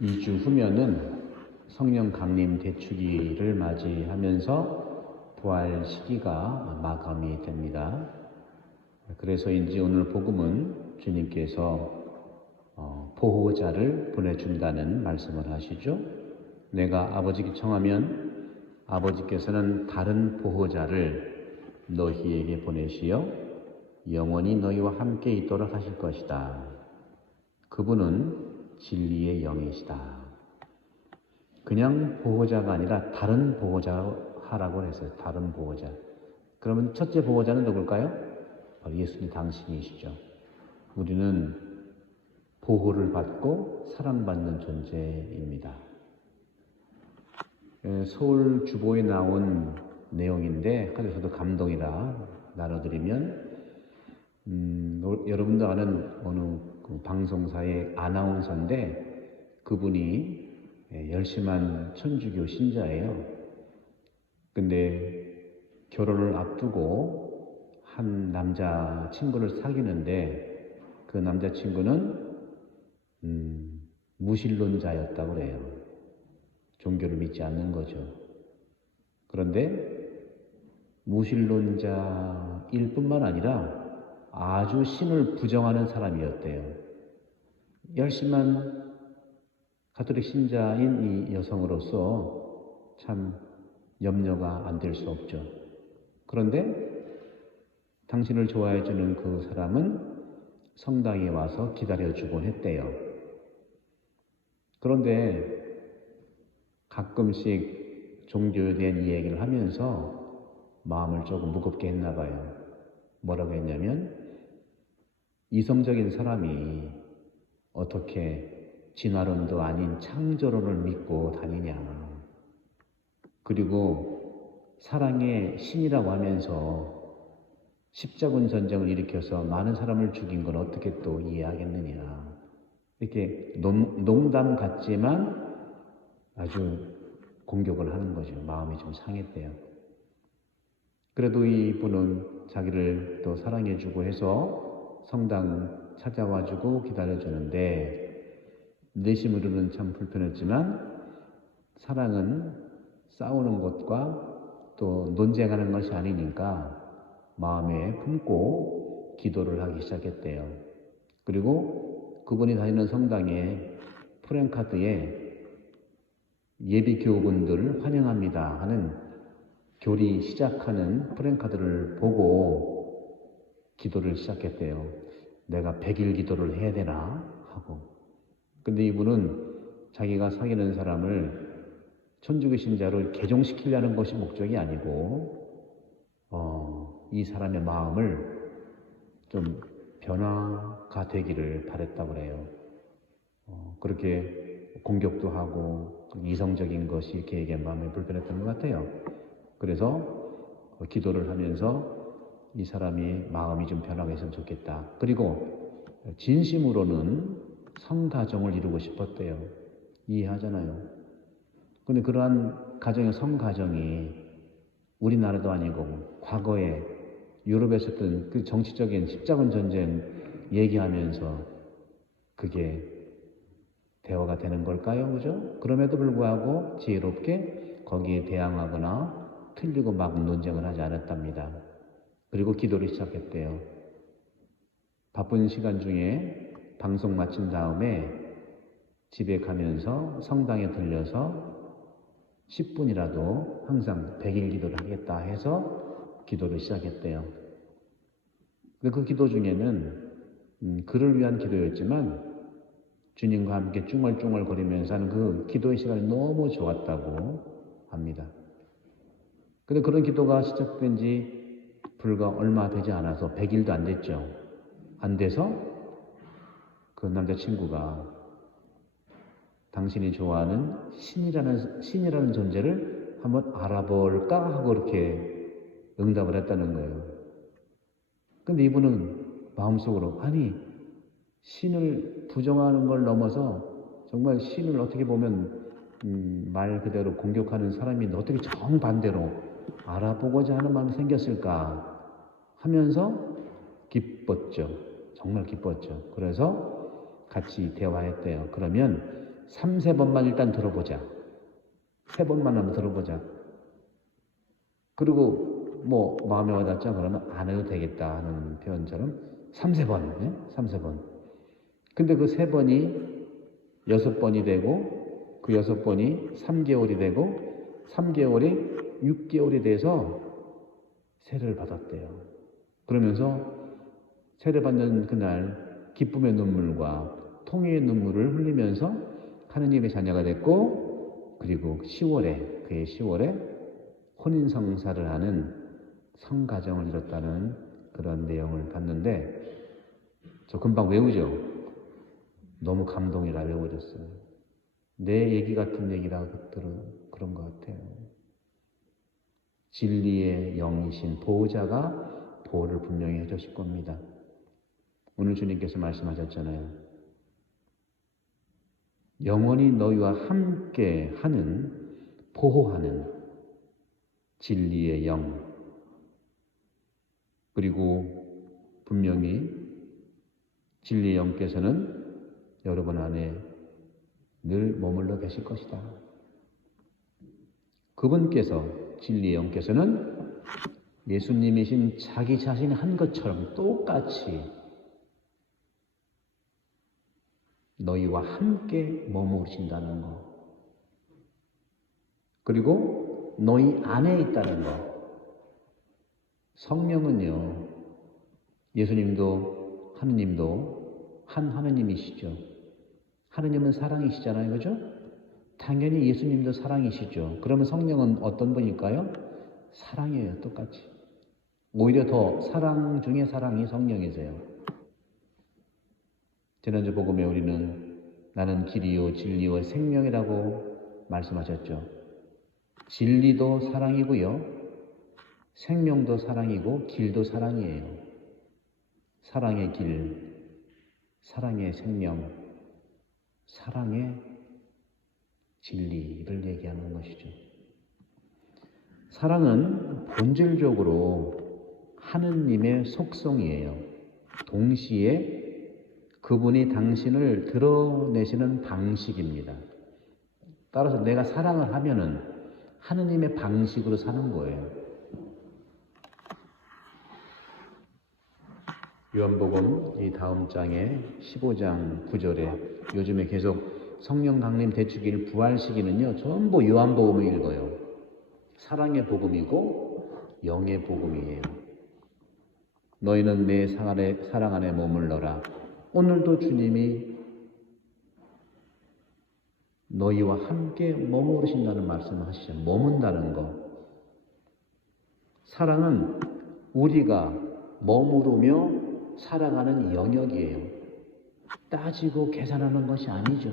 2주 후면은 성령 강림 대축일을 맞이하면서 부활 시기가 마감이 됩니다. 그래서인지 오늘 복음은 주님께서 보호자를 보내준다는 말씀을 하시죠. 내가 아버지께 청하면 아버지께서는 다른 보호자를 너희에게 보내시어 영원히 너희와 함께 있도록 하실 것이다. 그분은 진리의 영이시다. 그냥 보호자가 아니라 다른 보호자 하라고 했어요. 다른 보호자. 그러면 첫째 보호자는 누굴까요? 바로 예수님 당신이시죠. 우리는 보호를 받고 사랑받는 존재입니다. 서울 주보에 나온 내용인데 아주 저도 감동이라 나눠드리면 여러분도 아는 어느 방송사의 아나운서인데 그분이 열심한 천주교 신자예요. 근데 결혼을 앞두고 한 남자 친구를 사귀는데 그 남자 친구는 무신론자였다고 그래요. 종교를 믿지 않는 거죠. 그런데 무신론자일 뿐만 아니라 아주 신을 부정하는 사람이었대요. 열심한 가톨릭 신자인 이 여성으로서 참 염려가 안 될 수 없죠. 그런데 당신을 좋아해주는 그 사람은 성당에 와서 기다려주곤 했대요. 그런데 가끔씩 종교에 대한 이야기를 하면서 마음을 조금 무겁게 했나 봐요. 뭐라고 했냐면 이성적인 사람이 어떻게 진화론도 아닌 창조론을 믿고 다니냐. 그리고 사랑의 신이라고 하면서 십자군 전쟁을 일으켜서 많은 사람을 죽인 건 어떻게 또 이해하겠느냐. 이렇게 농담 같지만 아주 공격을 하는 거죠. 마음이 좀 상했대요. 그래도 이분은 자기를 또 사랑해주고 해서 성당 찾아와주고 기다려주는데 내심으로는 참 불편했지만 사랑은 싸우는 것과 또 논쟁하는 것이 아니니까 마음에 품고 기도를 하기 시작했대요. 그리고 그분이 다니는 성당에 프랜카드에 예비 교우분들 환영합니다 하는 교리 시작하는 프랜카드를 보고 기도를 시작했대요. 내가 100일 기도를 해야 되나 하고. 근데 이분은 자기가 사귀는 사람을 천주교 신자로 개종시키려는 것이 목적이 아니고 이 사람의 마음을 좀 변화가 되기를 바랬다고 그래요. 그렇게 공격도 하고 이성적인 것이 걔에게 마음에 불편했던 것 같아요. 그래서 기도를 하면서 이 사람이 마음이 좀 변화가 있으면 좋겠다. 그리고 진심으로는 성가정을 이루고 싶었대요. 이해하잖아요. 근데 그러한 가정의 성가정이 우리나라도 아니고 과거에 유럽에서 했던 그 정치적인 십자군 전쟁 얘기하면서 그게 대화가 되는 걸까요? 그죠? 그럼에도 불구하고 지혜롭게 거기에 대항하거나 틀리고 막 논쟁을 하지 않았답니다. 그리고 기도를 시작했대요. 바쁜 시간 중에 방송 마친 다음에 집에 가면서 성당에 들려서 10분이라도 항상 100일 기도를 하겠다 해서 기도를 시작했대요. 그 기도 중에는 그를 위한 기도였지만 주님과 함께 쭝얼쭝얼 거리면서 하는 그 기도의 시간이 너무 좋았다고 합니다. 근데 그런 기도가 시작된 지 불과 얼마 되지 않아서 100일도 안 됐죠. 안 돼서 그 남자친구가 당신이 좋아하는 신이라는 존재를 한번 알아볼까 하고 이렇게 응답을 했다는 거예요. 근데 이분은 마음속으로 아니 신을 부정하는 걸 넘어서 정말 신을 어떻게 보면 말 그대로 공격하는 사람인데 어떻게 정반대로 알아보고자 하는 마음이 생겼을까 하면서 기뻤죠. 정말 기뻤죠. 그래서 같이 대화했대요. 그러면 3, 번만 일단 들어보자. 3번만 한번 들어보자. 그리고 뭐 마음에 와닿자 그러면 안 해도 되겠다 하는 표현처럼 3, 4번, 네? 3, 4번. 근데 그 3번이 6번이 되고 그 6번이 3개월이 되고 3개월이 6개월이 돼서 세례를 받았대요. 그러면서 세례 받는 그날 기쁨의 눈물과 통회의 눈물을 흘리면서 하느님의 자녀가 됐고, 그리고 10월에 그의 10월에 혼인성사를 하는 성가정을 이뤘다는 그런 내용을 봤는데 저 금방 외우죠. 너무 감동이라 외워졌어요. 내 얘기 같은 얘기라 그런 것 같아요. 진리의 영이신 보호자가 보호를 분명히 해주실 겁니다. 오늘 주님께서 말씀하셨잖아요. 영원히 너희와 함께 하는, 보호하는 진리의 영. 그리고 분명히 진리의 영께서는 여러분 안에 늘 머물러 계실 것이다. 그분께서, 진리의 영께서는 예수님이신 자기 자신이 한 것처럼 똑같이 너희와 함께 머무르신다는 거. 그리고 너희 안에 있다는 거. 성령은요, 예수님도 하느님도 한 하느님이시죠. 하느님은 사랑이시잖아요. 그죠? 당연히 예수님도 사랑이시죠. 그러면 성령은 어떤 분일까요? 사랑이에요. 똑같이. 오히려 더 사랑 중에 사랑이 성령이세요. 지난주 복음에 우리는 나는 길이요 진리요 생명이라고 말씀하셨죠. 진리도 사랑이고요. 생명도 사랑이고 길도 사랑이에요. 사랑의 길, 사랑의 생명, 사랑의 진리를 얘기하는 것이죠. 사랑은 본질적으로 하느님의 속성이에요. 동시에 그분이 당신을 드러내시는 방식입니다. 따라서 내가 사랑을 하면은 하느님의 방식으로 사는 거예요. 요한복음 이 다음 장에 15장 9절에 요즘에 계속 성령 강림 대축일 부활시기는요, 전부 요한복음을 읽어요. 사랑의 복음이고 영의 복음이에요. 너희는 내 사랑 안에 머물러라. 오늘도 주님이 너희와 함께 머무르신다는 말씀을 하시죠. 머문다는 거. 사랑은 우리가 머무르며 살아가는 영역이에요. 따지고 계산하는 것이 아니죠.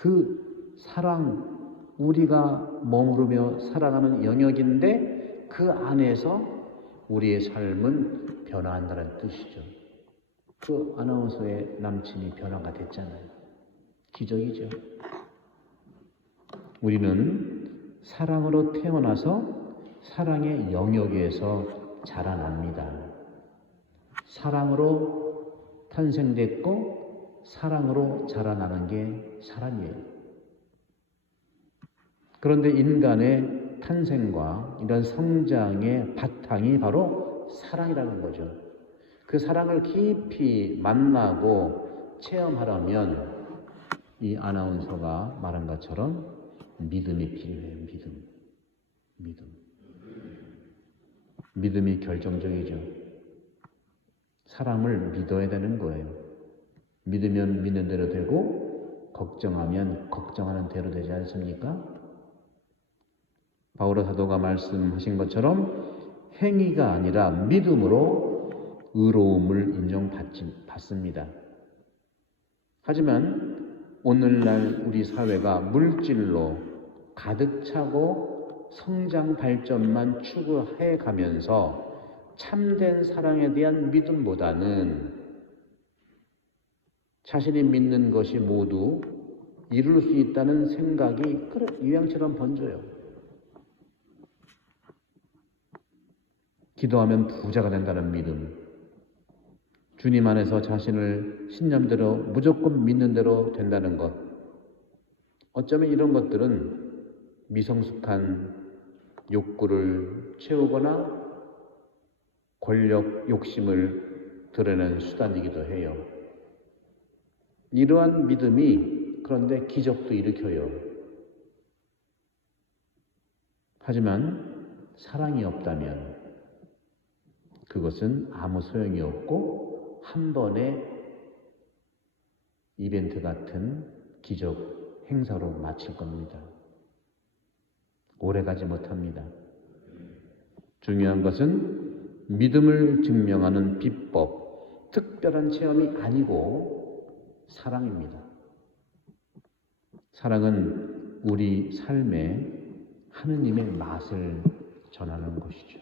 그 사랑, 우리가 머무르며 살아가는 영역인데 그 안에서 우리의 삶은 변화한다는 뜻이죠. 그 아나운서의 남친이 변화가 됐잖아요. 기적이죠. 우리는 사랑으로 태어나서 사랑의 영역에서 자라납니다. 사랑으로 탄생됐고 사랑으로 자라나는 게 사람이에요. 그런데 인간의 탄생과 이런 성장의 바탕이 바로 사랑이라는 거죠. 그 사랑을 깊이 만나고 체험하려면 이 아나운서가 말한 것처럼 믿음이 필요해요. 믿음이 결정적이죠. 사랑을 믿어야 되는 거예요. 믿으면 믿는 대로 되고 걱정하면 걱정하는 대로 되지 않습니까? 바오로 사도가 말씀하신 것처럼 행위가 아니라 믿음으로 의로움을 인정받습니다. 하지만 오늘날 우리 사회가 물질로 가득 차고 성장 발전만 추구해 가면서 참된 사랑에 대한 믿음보다는 자신이 믿는 것이 모두 이룰 수 있다는 생각이 유행처럼 번져요. 기도하면 부자가 된다는 믿음, 주님 안에서 자신을 신념대로 무조건 믿는 대로 된다는 것. 어쩌면 이런 것들은 미성숙한 욕구를 채우거나 권력 욕심을 드러내는 수단이기도 해요. 이러한 믿음이 그런데 기적도 일으켜요. 하지만 사랑이 없다면 그것은 아무 소용이 없고 한 번의 이벤트 같은 기적 행사로 마칠 겁니다. 오래가지 못합니다. 중요한 것은 믿음을 증명하는 비법, 특별한 체험이 아니고 사랑입니다. 사랑은 우리 삶에 하느님의 맛을 전하는 것이죠.